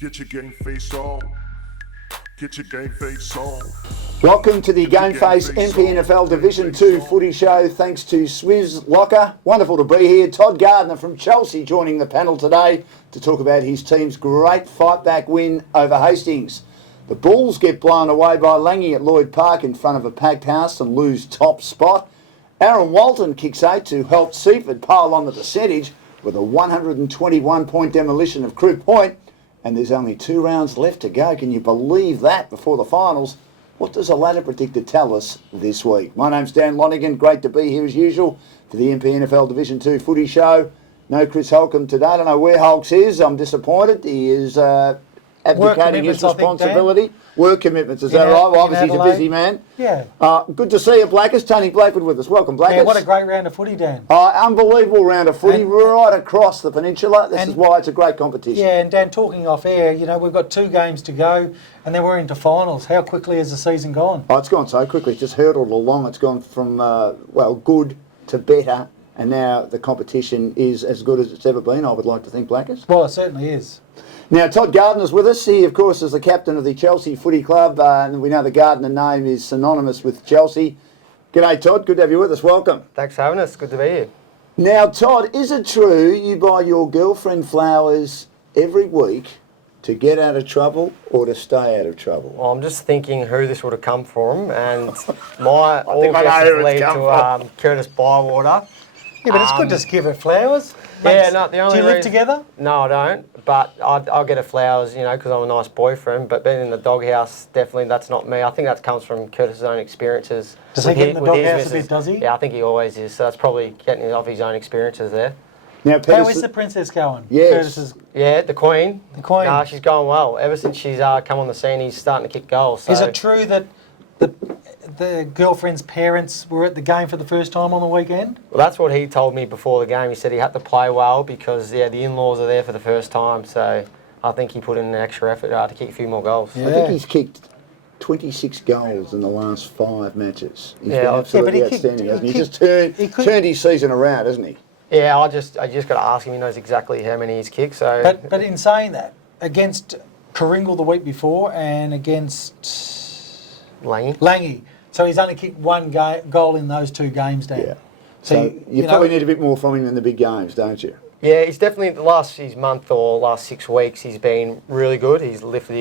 Get your GameFace on. Get your GameFace on. Welcome to the GameFace MPNFL DIV2 Footy Show. Thanks to Swizz Locker. Wonderful to be here. Todd Gardner from Chelsea joining the panel today to talk about his team's great fight-back win over Hastings. The Bulls get blown away by Langy at Lloyd Park in front of a packed house and lose top spot. Aaron Walton kicks 8 to help Seaford pile on the percentage with a 121-point demolition of Crew Point. And there's only 2 rounds left to go. Can you believe that before the finals? What does a ladder predictor tell us this week? My name's Dan Lonigan. Great to be here as usual for the MPNFL Div2 Footy Show. No Chris Holcomb today. I don't know where Holks is. I'm disappointed. He is abdicating his responsibility. Work commitments, is that right? Well, obviously he's a busy man. Yeah. Good to see you, Blackers. Tony Blackwood with us. Welcome, Blackers. Yeah, what a great round of footy, Dan. Unbelievable round of footy right across the peninsula. This is why it's a great competition. Yeah, and Dan, talking off air, you know, we've got 2 games to go and then we're into finals. How quickly has the season gone? Oh, it's gone so quickly. It's just hurtled along. It's gone from, good to better, and now the competition is as good as it's ever been, I would like to think, Blackers. Well, it certainly is. Now, Todd Gardner's with us. He, of course, is the captain of the Chelsea Footy Club, and we know the Gardner name is synonymous with Chelsea. G'day, Todd. Good to have you with us. Welcome. Thanks for having us. Good to be here. Now, Todd, is it true you buy your girlfriend flowers every week to get out of trouble or to stay out of trouble? Well, I'm just thinking who this would have come from, and my all guesses lead to Curtis Bywater. Yeah, but it's good to give her flowers. Yeah, no, the only Do you live together? No, I don't. But I'll get her flowers, you know, because I'm a nice boyfriend. But being in the doghouse, definitely that's not me. I think that comes from Curtis's own experiences. Does he get in the doghouse a bit, does he? Yeah, I think he always is. So that's probably getting it off his own experiences there. Now, how is the princess going? Yes. Curtis's... Yeah, the Queen. The Queen. Nah, she's going well. Ever since she's come on the scene, he's starting to kick goals. So. Is it true that the girlfriend's parents were at the game for the first time on the weekend? Well, that's what he told me before the game. He said he had to play well because, the in-laws are there for the first time. So I think he put in an extra effort to kick a few more goals. Yeah. I think he's kicked 26 goals in the last 5 matches. He's been absolutely outstanding, hasn't he? He's just turned his season around, hasn't he? Yeah, I just got to ask him. He knows exactly how many he's kicked. So, but in saying that, against Coringal the week before and against Langy. So he's only kicked 1 goal in those 2 games, Dan. Yeah. So you probably need a bit more from him in the big games, don't you? Yeah, he's definitely, his month or last 6 weeks, he's been really good. He's lifted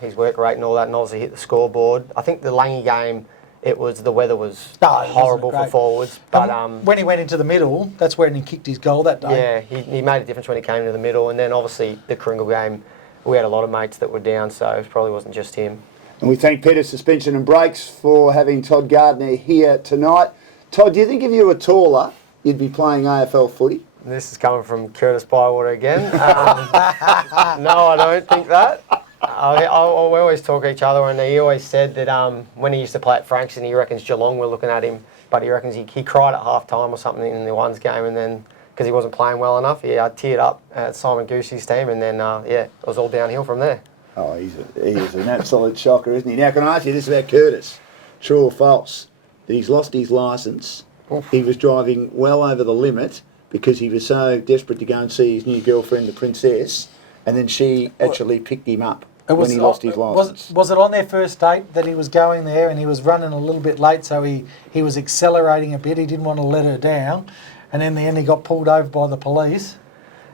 his work rate and all that, and obviously hit the scoreboard. I think the Langy game, the weather was horrible for forwards. But when he went into the middle, that's when he kicked his goal that day. Yeah, he made a difference when he came into the middle. And then obviously the Coringal game, we had a lot of mates that were down, so it probably wasn't just him. And we thank Peter Suspension and Brakes for having Todd Gardner here tonight. Todd, do you think if you were taller, you'd be playing AFL footy? This is coming from Curtis Bywater again. No, I don't think that. We always talk to each other, and he always said that when he used to play at Frankston, he reckons Geelong were looking at him, but he reckons he cried at half-time or something in the ones game, and then because he wasn't playing well enough, I teared up at Simon Goosey's team, and then, it was all downhill from there. Oh, he is an absolute shocker, isn't he? Now, can I ask you this about Curtis? True or false? That he's lost his licence. He was driving well over the limit because he was so desperate to go and see his new girlfriend, the princess, and then she actually picked him up when he lost his licence. Was it on their first date that he was going there and he was running a little bit late, so he was accelerating a bit, he didn't want to let her down, and in the end he got pulled over by the police?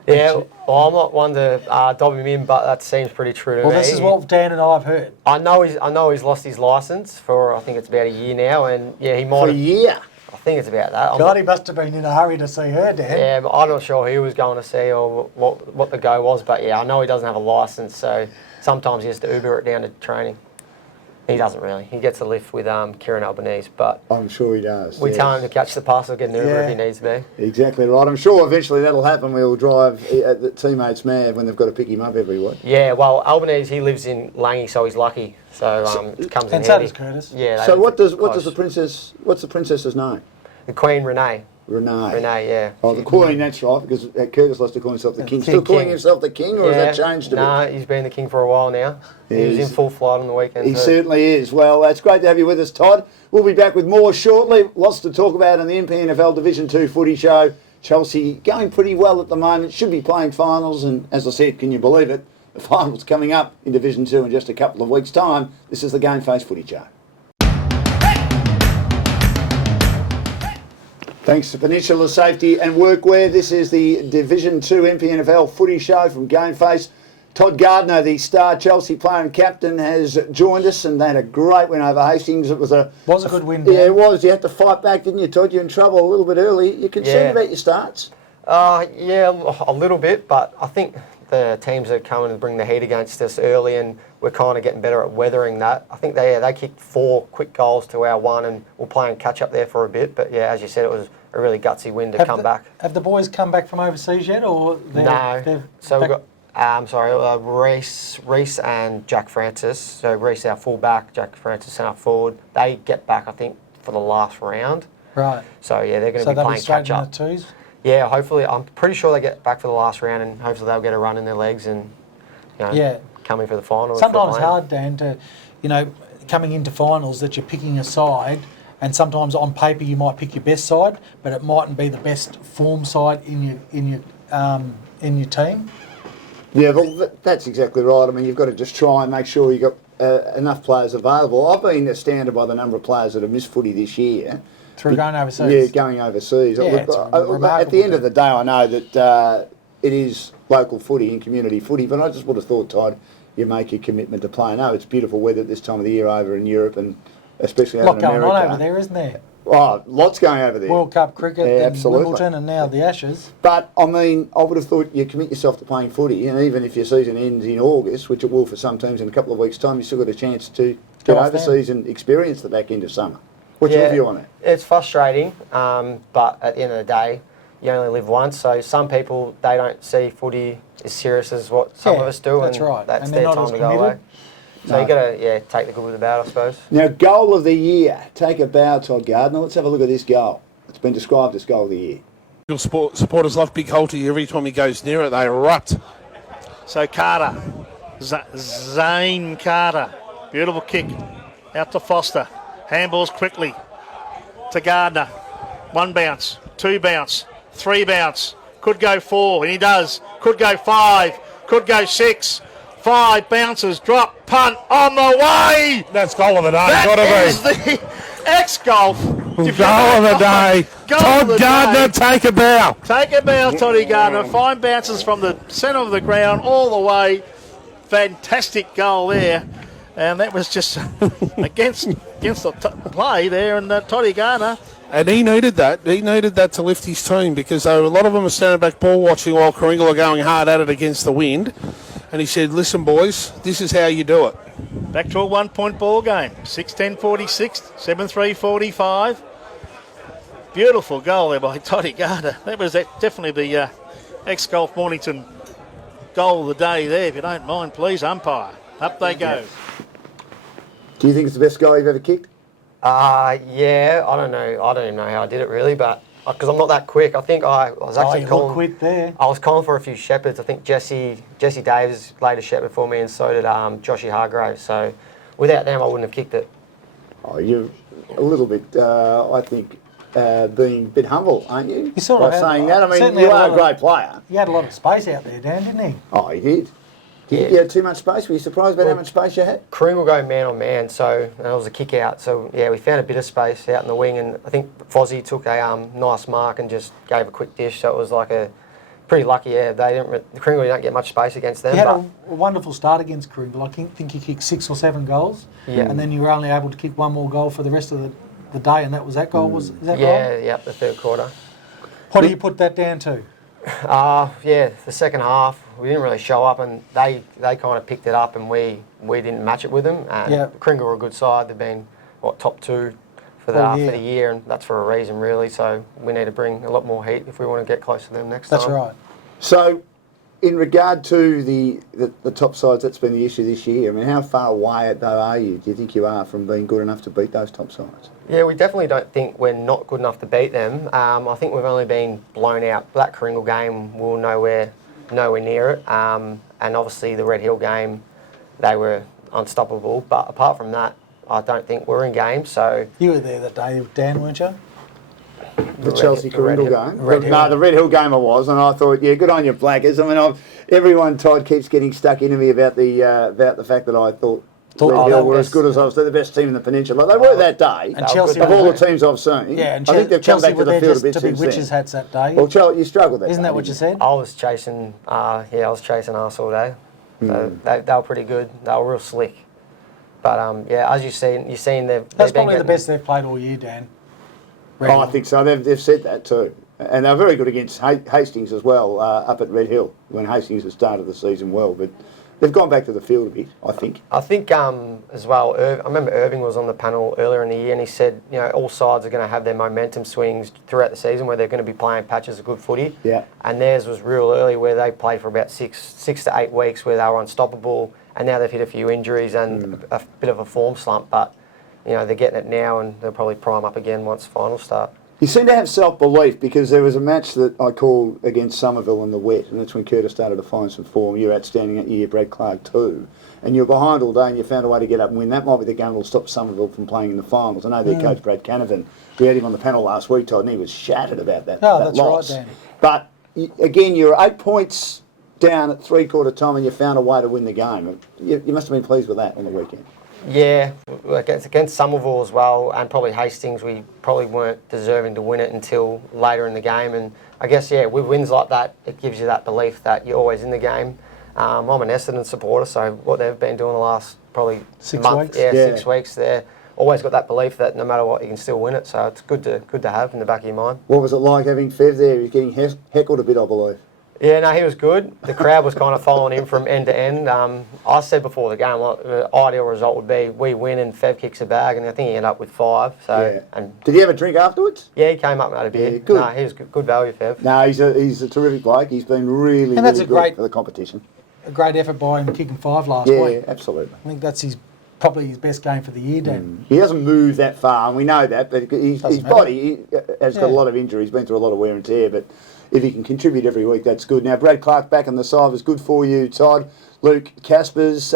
Yeah, well, I'm not one to dob him in, but that seems pretty true to me. Well, this is what Dan and I have heard. I know he's lost his licence for, I think it's about a year now, and he might. For a year? I think it's about that. God, he must have been in a hurry to see her, Dan. Yeah, but I'm not sure who he was going to see or what the go was, but I know he doesn't have a licence, so sometimes he has to Uber it down to training. He doesn't really. He gets a lift with Kieran Albanese, but I'm sure he does. We tell him to catch the pass or get an Uber if he needs to be. Exactly right. I'm sure eventually that'll happen. We'll drive the teammates mad when they've got to pick him up every week. Yeah, well, Albanese, he lives in Langy, so he's lucky. So it comes in handy. And so does Curtis. Yeah. So what's the princess's name? The Queen Renee. Renee, yeah. Oh, the Queen, that's right, because Curtis likes to call himself the King. Still calling himself the King, or has that changed a bit? No, he's been the King for a while now. He was in full flight on the weekend. He certainly is. Well, it's great to have you with us, Todd. We'll be back with more shortly. Lots to talk about on the MPNFL Div2 Footy Show. Chelsea going pretty well at the moment, should be playing finals, and as I said, can you believe it? finals coming up in Division 2 in just a couple of weeks' time. This is the GameFace Footy Show. Thanks to Peninsula Safety and Workwear. This is the Division 2 MPNFL Footy Show from GameFace. Todd Gardner, the star Chelsea player and captain, has joined us, and they had a great win over Hastings. It was a good win. Yeah, it was. You had to fight back, didn't you, Todd? You're in trouble a little bit early. You concerned about your starts? Yeah, a little bit, but I think the teams are coming to bring the heat against us early, and we're kind of getting better at weathering that. I think they kicked 4 quick goals to our 1, and we're playing catch up there for a bit. But yeah, as you said, it was a really gutsy win to come back. Have the boys come back from overseas yet, or no? So we've got Reece and Jack Francis. So Reece our full back, Jack Francis our forward. They get back, I think, for the last round. Right. So yeah, they're going to be playing catch up. So they'll be straight in the twos? Yeah, hopefully. I'm pretty sure they get back for the last round, and hopefully they'll get a run in their legs and coming for the final. Sometimes it's hard, Dan, to coming into finals that you're picking a side, and sometimes on paper you might pick your best side, but it mightn't be the best form side in your team. Yeah, well, that's exactly right. I mean, you've got to just try and make sure you've got enough players available. I've been astounded by the number of players that have missed footy this year. Through going overseas? Yeah, going overseas. Yeah, at the end of the day, I know that it is local footy and community footy, but I just would have thought, Todd, you make your commitment to play. I know it's beautiful weather this time of the year over in Europe, and especially over in America. A lot going on over there, isn't there? Oh, lots going over there. World Cup cricket, and Wimbledon, and now the Ashes. But, I mean, I would have thought you commit yourself to playing footy, and even if your season ends in August, which it will for some teams in a couple of weeks' time, you've still got a chance to get overseas and experience the back end of summer. What's your view on it? It's frustrating, but at the end of the day, you only live once. So some people, they don't see footy as serious as what some of us do. That's and right. That's and their time to go away. So you got to take the good with the bad, I suppose. Now, goal of the year. Take a bow, Todd Gardner. Let's have a look at this goal. It's been described as goal of the year. Supporters love Big Holty. Every time he goes near it, they erupt. So Carter, Zane Carter, beautiful kick out to Foster. Handballs quickly to Gardner. 1 bounce, 2 bounce, 3 bounce. Could go 4, and he does. Could go 5, could go 6. 5 bounces, drop, punt, on the way. That's goal of the day. That is the ex-golf. Goal of the day. Todd Gardner, take a bow. Take a bow, Toddy Gardner. 5 bounces from the centre of the ground all the way. Fantastic goal there. And that was just against the play there, and Toddy Gardner. And he needed that. He needed that to lift his team, because a lot of them are standing back ball watching while Karingal are going hard at it against the wind. And he said, listen, boys, this is how you do it. Back to a 1-point ball game. 6-10-46, 7-3-45. Beautiful goal there by Toddy Gardner. That was definitely the ex-Golf Mornington goal of the day there. If you don't mind, please, umpire. Up they go. Do you think it's the best goal you've ever kicked? Yeah, I don't know. I don't even know how I did it really, but because I'm not that quick. I think I was actually calling. Quick there. I was calling for a few shepherds. I think Jesse Davis laid a shepherd for me, and so did Joshy Hargrave. So without them, I wouldn't have kicked it. Oh, you're a little bit, I think, being a bit humble, aren't you? You sort of by saying that. I mean, you are a great player. He had a lot of space out there, Dan, didn't he? Oh, he did. You had too much space. Were you surprised about how much space you had? Karingal go man on man, so and it was a kick out. So yeah, we found a bit of space out in the wing, and I think Fozzie took a nice mark and just gave a quick dish. So it was like a pretty lucky. Yeah, Karingal don't get much space against them. He had a wonderful start against Karingal. I think he kicked 6 or 7 goals, and then you were only able to kick 1 more goal for the rest of the day, and that was that goal. Was that goal? Yeah, the third quarter. What do you put that down to? The second half we didn't really show up, and they kind of picked it up, and we didn't match it with them. And Karingal were a good side. They've been top 2 for the year, and that's for a reason really. So we need to bring a lot more heat if we want to get close to them next time. That's right. So, in regard to the top sides, that's been the issue this year. I mean, how far away though are you? Do you think you are from being good enough to beat those top sides? Yeah, we definitely don't think we're not good enough to beat them. I think we've only been blown out. That Karingal game, we were nowhere near it. And obviously the Red Hill game, they were unstoppable. But apart from that, I don't think we're in games. So you were there that day, Dan, weren't you? The Chelsea Coringle game. Red Hill. No, the Red Hill game I was, and I thought, yeah, good on you, Blackers. I mean, everyone, Todd, keeps getting stuck into me about the fact that I thought Red Hill were as good as I was. They're the best team in the peninsula. They were that day. And Chelsea of all the teams I've seen. Yeah, and I think they've come Chelsea back were to the there field a just bit to be since witches' then. hats that day. Well, Charlie, you struggled that Isn't day, that what you didn't said? I was chasing, I was chasing us all day. So they were pretty good. They were real slick. But yeah, as you've seen That's probably the best they've played all year, Dan. Oh, I think so. They've said that too. And they're very good against Hastings as well, up at Red Hill, when Hastings has started the season well. But they've gone back to the field a bit, I think. I think as well, I remember Irving was on the panel earlier in the year and he said, all sides are going to have their momentum swings throughout the season where they're going to be playing patches of good footy. Yeah. And theirs was real early where they played for about six to 8 weeks where they were unstoppable, and now they've hit a few injuries and a bit of a form slump. But, they're getting it now and they'll probably prime up again once finals start. You seem to have self-belief because there was a match that I called against Somerville in the wet, and that's when Curtis started to find some form. You're outstanding that year, Brad Clark too. And you're behind all day and you found a way to get up and win. That might be the game that will stop Somerville from playing in the finals. I know their coach, Brad Canavan, we had him on the panel last week, Todd, and he was shattered about that, that loss. Right, Dan. But again, you're 8 points down at three-quarter time and you found a way to win the game. You must have been pleased with that on the weekend. Yeah, against Somerville as well, and probably Hastings, we probably weren't deserving to win it until later in the game. And I guess, with wins like that, it gives you that belief that you're always in the game. I'm an Essendon supporter, so what they've been doing the last probably 6 month, weeks. 6 weeks, they're always got that belief that no matter what, you can still win it. So it's good to have in the back of your mind. What was it like having Fev there? He was getting heckled a bit, I believe. Yeah, no, he was good. The crowd was kind of following him from end to end. I said before the game, the ideal result would be we win and Fev kicks a bag, and I think he ended up with 5. So, Yeah. and Did he have a drink afterwards? yeah, he came up and had a beer. Yeah, good. No, he was good value, Fev. No, he's a terrific bloke. He's been really, And that's really a great- good for the competition. A great effort by him kicking 5 last Yeah, week. absolutely. I think that's probably his best game for the year, Dan. He hasn't moved that far, and we know that, but his Doesn't matter. body has got a lot of injuries. He's been through a lot of wear and tear, but if he can contribute every week, that's good. Now, Brad Clark back on the side was good for you, Todd. Luke Caspers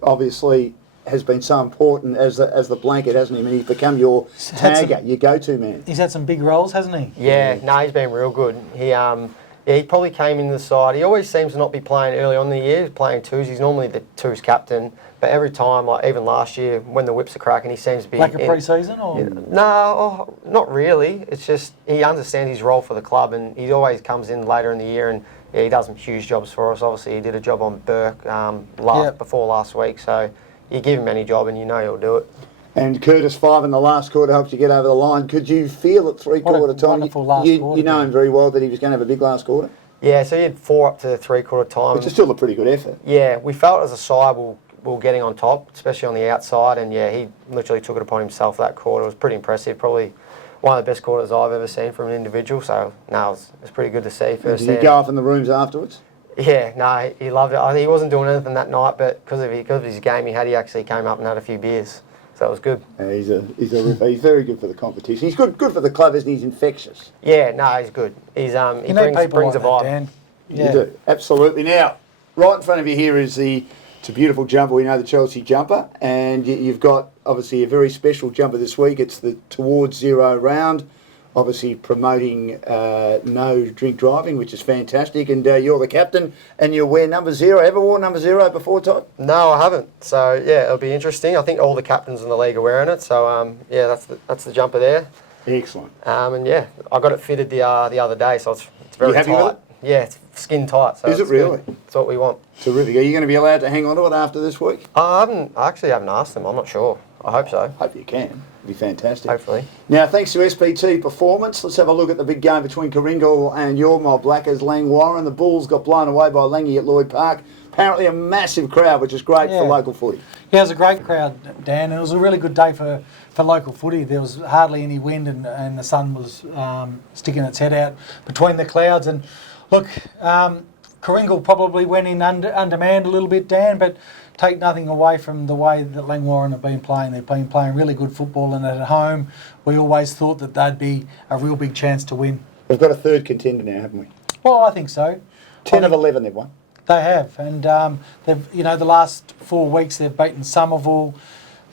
obviously has been so important as the blanket, hasn't he? I mean, he's become your tagger, your go-to man. He's had some big roles, hasn't he? Yeah, no, he's been real good. He probably came in the side. He always seems to not be playing early on in the year. He's playing twos. He's normally the twos captain. But every time, like even last year, when the whips are cracking, he seems to be... Like a pre-season? Or? No, not really. It's just he understands his role for the club, and he always comes in later in the year, and he does some huge jobs for us. Obviously, he did a job on Burke before last week, so you give him any job and you know he'll do it. And Curtis 5 in the last quarter helped you get over the line. Could you feel at three-quarter time? Wonderful last quarter, you know him very well that he was going to have a big last quarter. Yeah, so he had 4 up to three-quarter time. Which is still a pretty good effort. Yeah, we felt as a side we were getting on top, especially on the outside, and yeah, he literally took it upon himself that quarter. It was pretty impressive, probably one of the best quarters I've ever seen from an individual, so no, it was pretty good to see Did you go off in the rooms afterwards? Yeah, no, he loved it. He wasn't doing anything that night, but because of his game he actually came up and had a few beers, so it was good. He's very good for the competition. He's good for the club, isn't he? He's infectious. Yeah, no, he's good. He brings a vibe. Dan. You do, absolutely. Now, right in front of you here is it's a beautiful jumper. We know the Chelsea jumper, and you've got obviously a very special jumper this week. It's the Towards Zero round, obviously promoting no drink driving, which is fantastic. And you're the captain, and you wear number 0. Ever wore number 0 before, Todd? No, I haven't. So yeah, it'll be interesting. I think all the captains in the league are wearing it. So yeah, that's the jumper there. Excellent. And yeah, I got it fitted the other day, so it's very You happy tight. with it? Yeah, it's skin tight. So Is it it's really? good. It's what we want. Terrific. Are you going to be allowed to hang on to it after this week? I actually haven't asked them. I'm not sure. I hope so. Hope you can. It'd be fantastic. Hopefully. Now, thanks to SPT Performance, let's have a look at the big game between Coringle and your mob Blackers, Lang Warren. The Bulls got blown away by Langy at Lloyd Park. Apparently a massive crowd, which is great for local footy. Yeah, it was a great crowd, Dan, and it was a really good day for local footy. There was hardly any wind, and the sun was sticking its head out between the clouds. And look, Coringle probably went in undermanned a little bit, Dan, but take nothing away from the way that Lang Warren have been playing. They've been playing really good football, and at home, we always thought that they'd be a real big chance to win. We've got a third contender now, haven't we? Well, I think so. 10 of 11 they've won. They have, and they've the last 4 weeks they've beaten Somerville,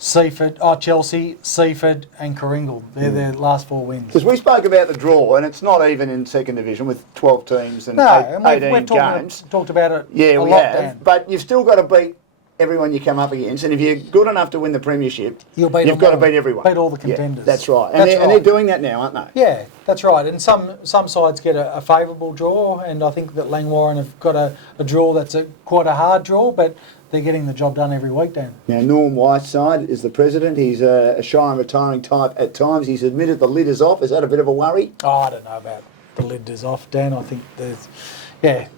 Chelsea, Seaford and Coringle. They're their last 4 wins. Because we spoke about the draw, and it's not even in second division with 12 teams and No, and 18 we've games. talked about it Yeah, a we lot, have. Dan. But you've still got to beat everyone you come up against, and if you're good enough to win the premiership, you've got to beat everyone. Beat all the contenders. Yeah, that's right. And they're doing that now, aren't they? Yeah, that's right. And some sides get a favourable draw, and I think that Langwarren have got a draw that's quite a hard draw, but they're getting the job done every week, Dan. Now, Norm Whiteside is the president. He's a shy and retiring type at times. He's admitted the lid is off. Is that a bit of a worry? Oh, I don't know about the lid is off, Dan. I think they're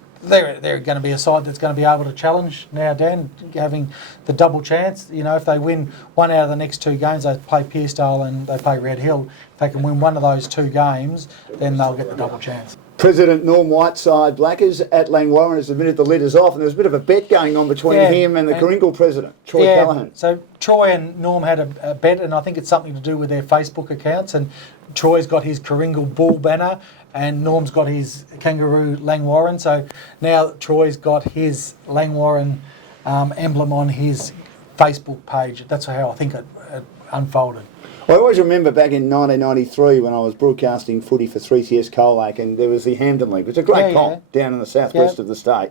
going to be a side that's going to be able to challenge now, Dan, having the double chance. You know, if they win one out of the next 2 games, they play Pearsdale and they play Red Hill. If they can win one of those 2 games, then they'll get the double chance. President Norm Whiteside Blackers at Langwarren has admitted the lid is off, and there's a bit of a bet going on between him and the Coringle president, Troy Callaghan. So Troy and Norm had a bet, and I think it's something to do with their Facebook accounts. And Troy's got his Coringle Bull banner, and Norm's got his Kangaroo Langwarren. So now Troy's got his Langwarren emblem on his Facebook page. That's how I think it unfolded. I always remember back in 1993 when I was broadcasting footy for 3CS Colac, and there was the Hampden League. It was a great comp down in the southwest of the state.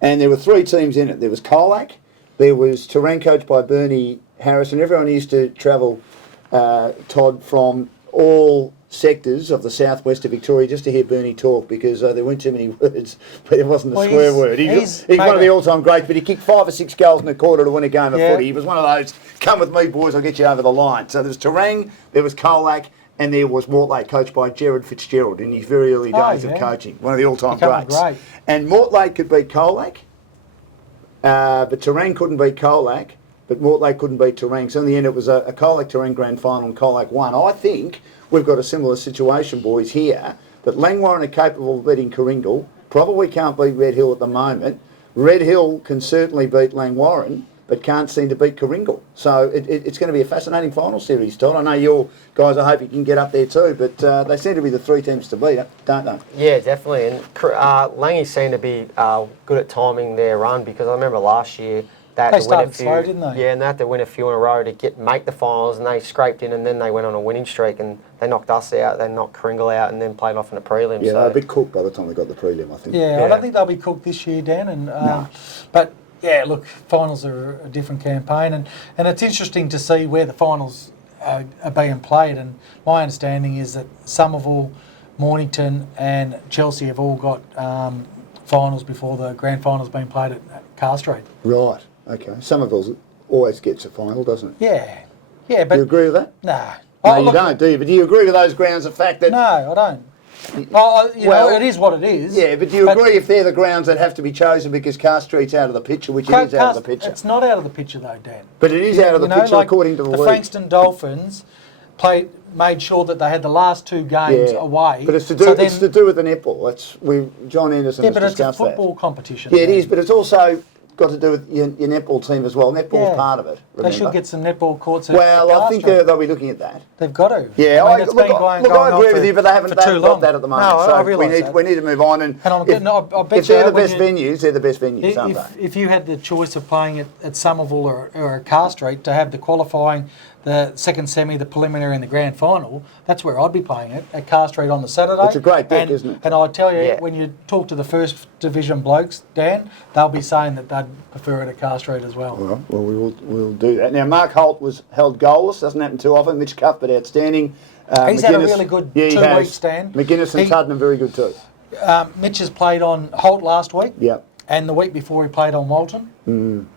And there were 3 teams in it. There was Colac, there was Terang coached by Bernie Harris, and everyone used to travel, Todd, from all sectors of the southwest of Victoria just to hear Bernie talk, because there weren't too many words, but it wasn't a swear word. He's one of the all-time greats, but he kicked 5 or 6 goals in a quarter to win a game of footy. He was one of those, come with me boys, I'll get you over the line. So there was Terang, there was Colac, and there was Mortlake, coached by Gerard Fitzgerald in his very early days of coaching. One of the all-time greats. And Mortlake could beat Colac, but Terang couldn't beat Colac, but Mortlake couldn't beat Terang. So in the end it was a Colac-Terang grand final, and Colac won. I think we've got a similar situation, boys, here, that Langwarren are capable of beating Coringle, probably can't beat Red Hill at the moment. Red Hill can certainly beat Langwarren, but can't seem to beat Coringle. So it's going to be a fascinating final series, Todd. I know your guys, I hope you can get up there too, but they seem to be the 3 teams to beat, don't they? Yeah, definitely. And Langy seem to be good at timing their run, because I remember last year they started slow, didn't they? Yeah, and they had to win a few in a row to make the finals, and they scraped in, and then they went on a winning streak, and they knocked us out, they knocked Coringle out, and then played off in the prelim. Yeah, they were a bit cooked by the time they got the prelim, I think. Yeah, I don't think they'll be cooked this year, Dan. And but yeah, look, finals are a different campaign, and it's interesting to see where the finals are being played. And my understanding is that Somerville, Mornington, and Chelsea have all got finals before the grand final's been played at Carstreet. Right. Okay. Somerville always gets a final, doesn't it? Yeah, but do you agree with that? No. No, you don't, do you? But do you agree with those grounds, the fact that... No, I don't. Well, it is what it is. Yeah, but do you agree if they're the grounds that have to be chosen because Carstreet's out of the picture, which it is out of the picture? It's not out of the picture though, Dan. But it is out of the picture according to the league. The Frankston Dolphins made sure that they had the last 2 games away. But it's to do with the netball. John Anderson has discussed that. Yeah, but it's a football competition. Yeah, it is, but it's also got to do with your netball team as well. Netball's part of it. Remember? They should get some netball courts. Well, I think they'll be looking at that. They've got to. Yeah, I agree with you, but they haven't got that at the moment. No, so I realise that. We need to move on. And I bet if they're the best venues, they're the best venues, aren't they? If you had the choice of playing at Somerville or at Carstreet to have the qualifying, the second semi, the preliminary and the grand final, that's where I'd be playing it, at Carstreat on the Saturday. It's a great book, isn't it? And I tell you, when you talk to the first division blokes, Dan, they'll be saying that they'd prefer it at Carstreat as well. Well, we'll do that. Now, Mark Holt was held goalless, doesn't happen too often. Mitch Cuthbert, outstanding. He's had a really good 2 weeks, Dan. McGuinness and Tuddenham, very good too. Mitch has played on Holt last week. Yeah. And the week before he played on Walton. And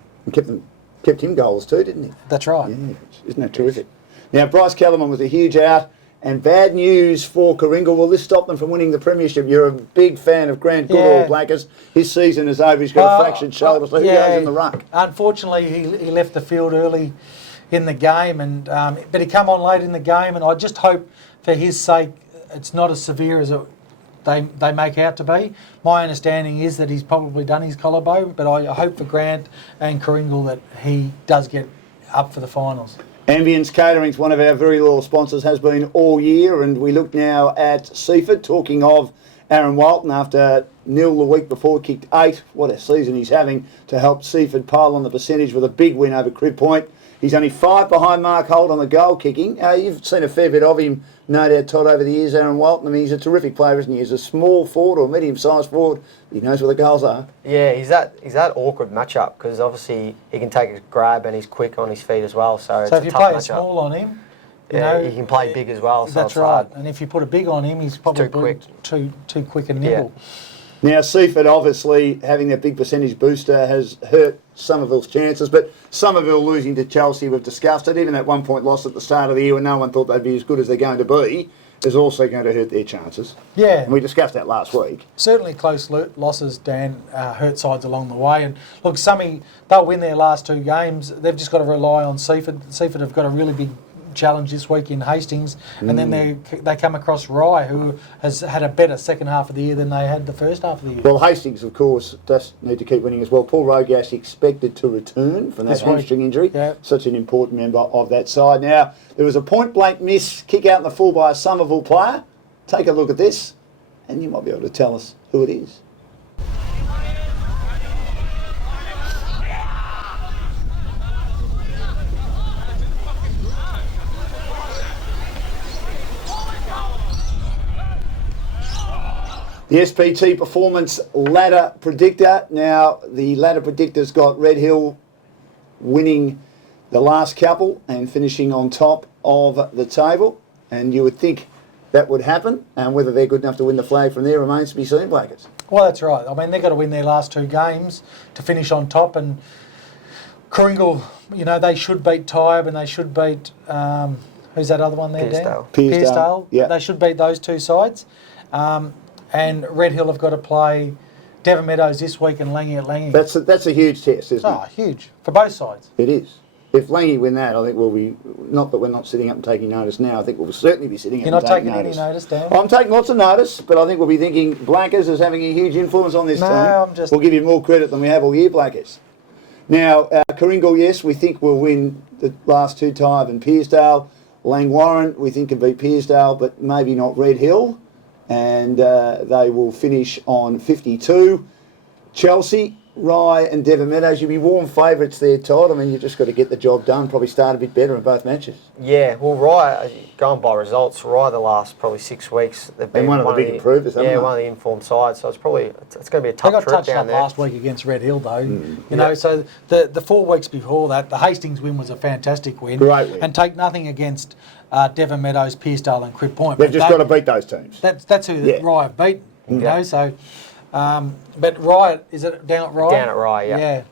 kept him goalless too, didn't he? That's right. Yeah, isn't that terrific? Now, Bryce Kellerman was a huge out, and bad news for Coringle. Will this stop them from winning the premiership? You're a big fan of Grant Goodall, Blackers. His season is over. He's got a fractured shoulder, so he goes in the ruck. Unfortunately, he left the field early in the game, and but he come on late in the game, and I just hope for his sake it's not as severe as they make out to be. My understanding is that he's probably done his collarbone, but I hope for Grant and Coringle that he does get up for the finals. Ambience Catering's one of our very loyal sponsors, has been all year, and we look now at Seaford. Talking of Aaron Walton, after nil the week before, kicked 8. What a season he's having to help Seaford pile on the percentage with a big win over Crib Point. He's only 5 behind Mark Holt on the goal kicking. You've seen a fair bit of him, no doubt, Todd, over the years, Aaron Walton. I mean, he's a terrific player, isn't he? He's a small forward or medium-sized forward. He knows where the goals are. Yeah, he's that awkward matchup because obviously he can take a grab and he's quick on his feet as well. So it's So a if you tough play a matchup. small on him, you Yeah, know, he can play big as well. So that's it's right. hard. And if you put a big on him, he's probably quick. too quick and nimble. Now, Seaford, obviously, having that big percentage booster has hurt Somerville's chances, but Somerville losing to Chelsea, we've discussed it, even that 1 point loss at the start of the year when no one thought they'd be as good as they're going to be, is also going to hurt their chances. Yeah. And we discussed that last week. Certainly close losses, Dan, hurt sides along the way. And look, they'll win their last 2 games. They've just got to rely on Seaford. Seaford have got a really big challenge this week in Hastings, and then they come across Rye, who has had a better second half of the year than they had the first half of the year. Well, Hastings, of course, does need to keep winning as well. Paul Rogash expected to return from that This week. hamstring injury. Yeah. Such an important member of that side. Now, there was a point-blank miss, kick out in the full by a Somerville player. Take a look at this, and you might be able to tell us who it is. The SPT Performance Ladder Predictor. Now, the ladder predictor's got Red Hill winning the last couple and finishing on top of the table. And you would think that would happen. And whether they're good enough to win the flag from there remains to be seen, Blackers. Well, that's right. I mean, they've got to win their last 2 games to finish on top. And Kringle, you know, they should beat Tybe and they should beat, who's that other one there, Dan? Pearsdale. Yeah. They should beat those 2 sides. And Red Hill have got to play Devon Meadows this week and Langy at Langy. That's a huge test, isn't it? Huge. For both sides. It is. If Langy win that, I think we'll be, not that we're not sitting up and taking notice now, I think we'll certainly be sitting up You're and not taking taking notice. any notice, Dan? I'm taking lots of notice, but I think we'll be thinking Blackers is having a huge influence on this team. I'm just... We'll give you more credit than we have all year, Blackers. Now, Kringle, yes, we think will win the last 2, Tybe and Pearsdale. Langwarren, we think can beat Pearsdale, but maybe not Red Hill. And they will finish on 52. Chelsea, Rye and Devon Meadows, you'll be warm favourites there, Todd. I mean, you've just got to get the job done, probably start a bit better in both matches. Yeah, well, Rye, going by results, Rye the last probably 6 weeks, they've been one of the big improvers, haven't they? one of the informed sides, so it's going to be a tough They got trip touched down up there. last week against Red Hill, though. You know, so the 4 weeks before that, the Hastings win was a fantastic win. Great win. And take nothing against Devon Meadows, Pearsdale and Crib Point. They've just got to beat those teams. That's who Rye have beaten, you know, so... but Rye, is it down at Rye? Down at Rye, yeah. Yeah.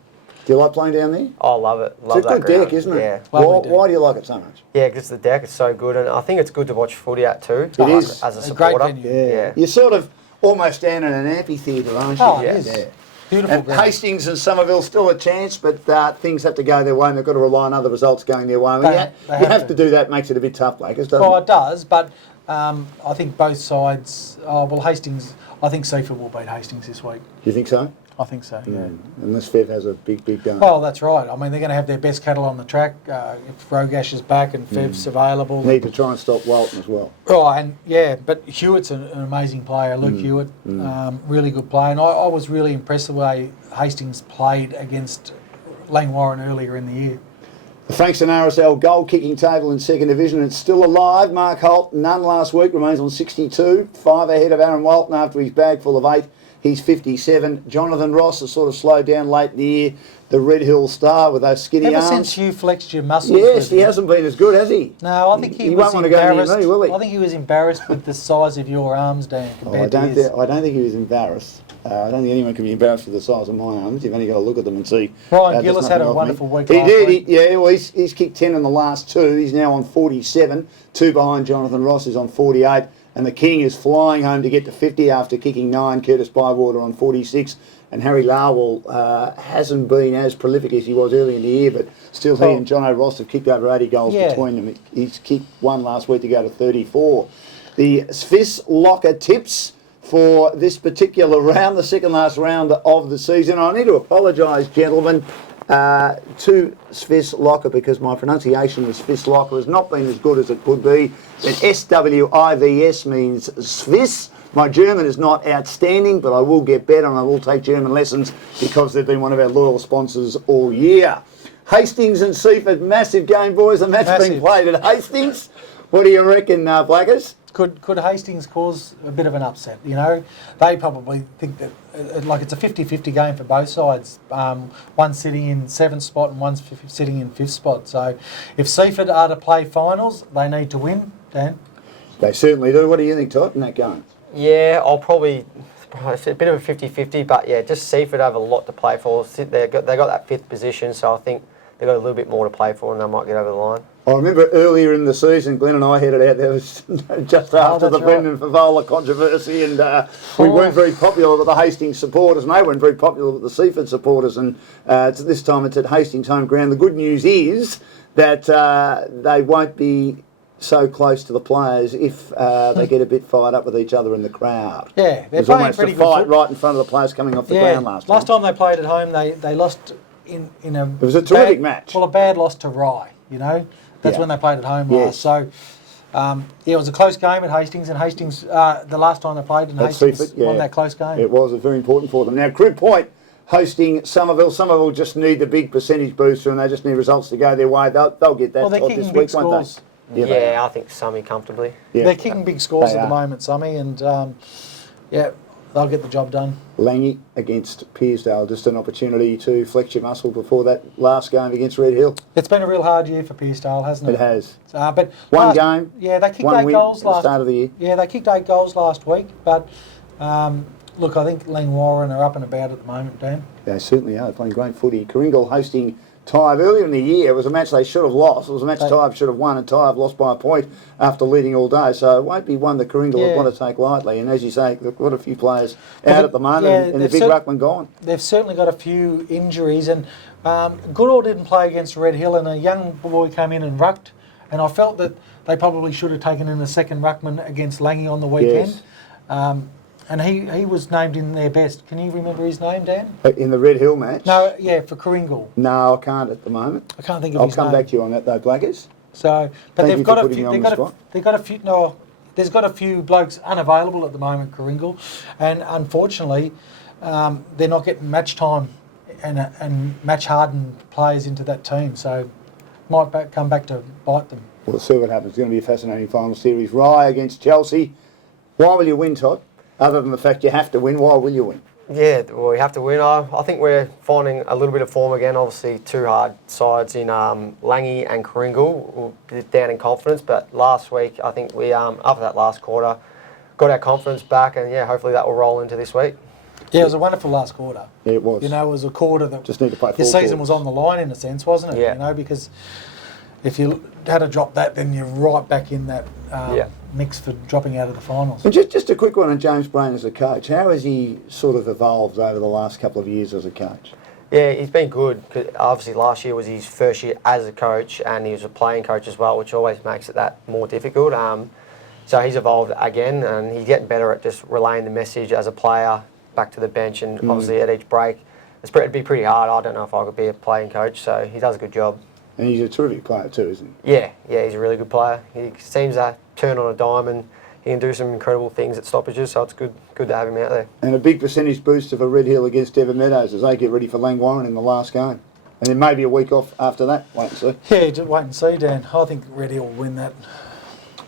Do you like playing down there? I love it. Love It's a that good ground. deck, isn't it? Yeah. Why do you like it so much? Yeah, because the deck is so good, and I think it's good to watch footy at too. It is. As a A great supporter. venue. Yeah. You're sort of almost down in an amphitheatre, aren't you? Oh, it Yeah. is. Yeah. Beautiful And ground. Hastings and Somerville still a chance, but things have to go their way and they've got to rely on other results going their way. And They you have have to. to do that, makes it a bit tough, Lakers, doesn't Well, it? it does, but I think both sides... Hastings... I think Seaford will beat Hastings this week. Do you think so? I think so, yeah. Unless Fev has a big game. Well, that's right. I mean, they're going to have their best cattle on the track. If Rogash is back and Fev's available. Need to try and stop Walton as well. Oh, and yeah, but Hewitt's an amazing player. Luke Hewitt, really good player. And I was really impressed the way Hastings played against Langwarren earlier in the year. The Frankston RSL goal kicking table in second division, it's still alive. Mark Holt, none last week, remains on 62. 5 ahead of Aaron Walton after his bag full of 8. He's 57. Jonathan Ross has sort of slowed down late in the year. The Red Hill star with those skinny Ever arms. since you flexed your muscles. Yes, with he him. hasn't been as good, has he? No, I think he He was won't want to go near embarrassed. me, will he? I think he was embarrassed with the size of your arms, Dan, I compared to don't, his. I don't think he was embarrassed. I don't think anyone can be embarrassed with the size of my arms. You've only got to look at them and see. Ryan there's Gillis had nothing a off me. wonderful week He last did. week. Well, he's kicked 10 in the last 2. He's now on 47. 2 behind Jonathan Ross is on 48. And the King is flying home to get to 50 after kicking 9. Curtis Bywater on 46. And Harry Larwell hasn't been as prolific as he was early in the year, but still he and Jono Ross have kicked over 80 goals between them. He's kicked 1 last week to go to 34. The Swiss Locker tips for this particular round, the second last round of the season. I need to apologise, gentlemen, to Swiss Locker because my pronunciation of Swiss Locker has not been as good as it could be. But SWIVS means Swiss. My German is not outstanding, but I will get better and I will take German lessons because they've been one of our loyal sponsors all year. Hastings and Seaford, massive game, boys. The match being played at Hastings. What do you reckon, Blackers? Could Hastings cause a bit of an upset? You know, they probably think that like it's a 50-50 game for both sides. One's sitting in 7th spot and one's sitting in 5th spot. So if Seaford are to play finals, they need to win, Dan. They certainly do. What do you think, Todd, in that game? Yeah, I'll probably... It's a bit of a 50-50, but yeah, just Seaford have a lot to play for. They got that 5th position, so I think they've got a little bit more to play for and they might get over the line. I remember earlier in the season, Glenn and I headed out there just after the Brendan Favola controversy, and we weren't very popular with the Hastings supporters, and they weren't very popular with the Seaford supporters, and this time it's at Hastings home ground. The good news is that they won't be so close to the players if they get a bit fired up with each other in the crowd. Yeah, they're There's playing almost pretty a good fight football. right in front of the players coming off the ground last time. Last time they played at home, they lost in a... It was a terrific match. Well, a bad loss to Rye, you know. That's when they played at home last. So, yeah, it was a close game at Hastings, and Hastings, the last time they played, and Hastings Seaford, won that close game. It was very important for them. Now, Crib Point hosting Somerville. Somerville just need the big percentage booster, and they just need results to go their way. They'll get that Well, they're Todd, kicking this big week, won't scores. they? Yeah, I think Summy comfortably. Yeah. They're kicking big scores They at the are. moment, Summy, and yeah, they'll get the job done. Langy against Pearsdale, just an opportunity to flex your muscle before that last game against Red Hill. It's been a real hard year for Pearsdale, hasn't it? It has. But One game, yeah, they kicked one 8 win goals at the last. start of the year. Yeah, they kicked 8 goals last week, but look, I think Lang Warren are up and about at the moment, Dan. They certainly are. They're playing great footy. Kooringal hosting Tybe earlier in the year. It was a match they should have lost. It was a match Tybe should have won, and Tybe lost by a point after leading all day. So it won't be one that Kooringal would want to take lightly. And as you say, they've got a few players out at the moment, and the big ruckman gone. They've certainly got a few injuries, and Goodall didn't play against Red Hill, and a young boy came in and rucked, and I felt that they probably should have taken in a second ruckman against Langy on the weekend. Yes. And he was named in their best. Can you remember his name, Dan? In the Red Hill match? No, yeah, for Kooringal. No, I can't at the moment. I can't think of I'll his come name. back to you on that though, Blackers. So, but Thank they've you got for a putting few. me on the spot. They've got a few. No, there's got a few blokes unavailable at the moment, Kooringal, and unfortunately, they're not getting match time and match hardened players into that team. So, might come back to bite them. Well, we'll see what happens. It's going to be a fascinating final series. Rye against Chelsea. Why will you win, Todd? Other than the fact you have to win, why will you win? Yeah, well, we have to win. I think we're finding a little bit of form again. Obviously, 2 hard sides in Langy and Kooringal. We're down in confidence, but last week, I think we, after that last quarter, got our confidence back, and yeah, hopefully that will roll into this week. Yeah, it was a wonderful last quarter. Yeah, it was. You know, it was a quarter that Just need to play your full season quarters. was on the line in a sense, wasn't it? Yeah. You know, because if you had to drop that, then you're right back in that mix for dropping out of the finals. And just a quick one on James Brain as a coach. How has he sort of evolved over the last couple of years as a coach? Yeah, he's been good. 'Cause obviously, last year was his first year as a coach, and he was a playing coach as well, which always makes it that more difficult. So he's evolved again, and he's getting better at just relaying the message as a player back to the bench, and obviously at each break. It'd be pretty hard. I don't know if I could be a playing coach, so he does a good job. And he's a terrific player too, isn't he? Yeah, he's a really good player. He seems to turn on a dime, and he can do some incredible things at stoppages, so it's good to have him out there. And a big percentage booster for Red Hill against Devon Meadows as they get ready for Lang Warren in the last game. And then maybe a week off after that. Wait and see. Yeah, just wait and see, Dan. I think Red Hill will win that.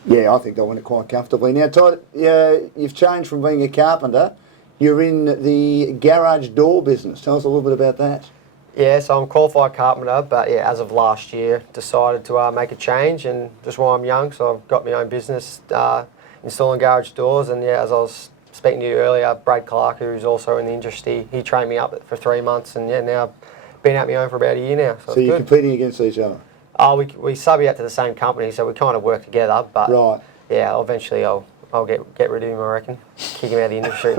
Yeah, I think they'll win it quite comfortably. Now, Todd, you've changed from being a carpenter. You're in the garage door business. Tell us a little bit about that. Yeah, so I'm a qualified carpenter, but yeah, as of last year, decided to make a change, and just while I'm young, so I've got my own business installing garage doors. And yeah, as I was speaking to you earlier, Brad Clark, who's also in the industry, he trained me up for 3 months, and yeah, now I've been at my own for about a year now. So So you're good. competing against each other? We sub out to the same company, so we kind of work together. But Right. yeah, eventually I'll get rid of him, I reckon. Kick him out of the industry.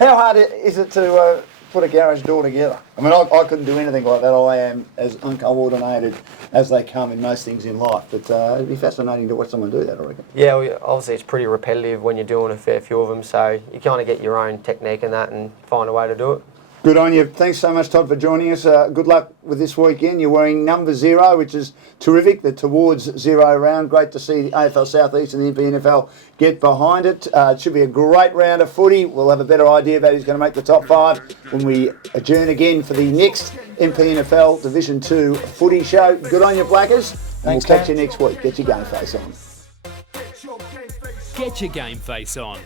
How hard is it to put a garage door together? I mean, I couldn't do anything like that. I am as uncoordinated as they come in most things in life. But it'd be fascinating to watch someone do that, I reckon. Yeah, obviously it's pretty repetitive when you're doing a fair few of them, so you kind of get your own technique in that and find a way to do it. Good on you. Thanks so much, Todd, for joining us. Good luck with this weekend. You're wearing number 0, which is terrific. The Towards Zero round. Great to see the AFL South East and the MPNFL get behind it. It should be a great round of footy. We'll have a better idea about who's going to make the top 5 when we adjourn again for the next MPNFL Division 2 footy show. Good on you, Blackers. And Thanks, we'll catch Dan. you next week. Get your game face on. Get your game face on.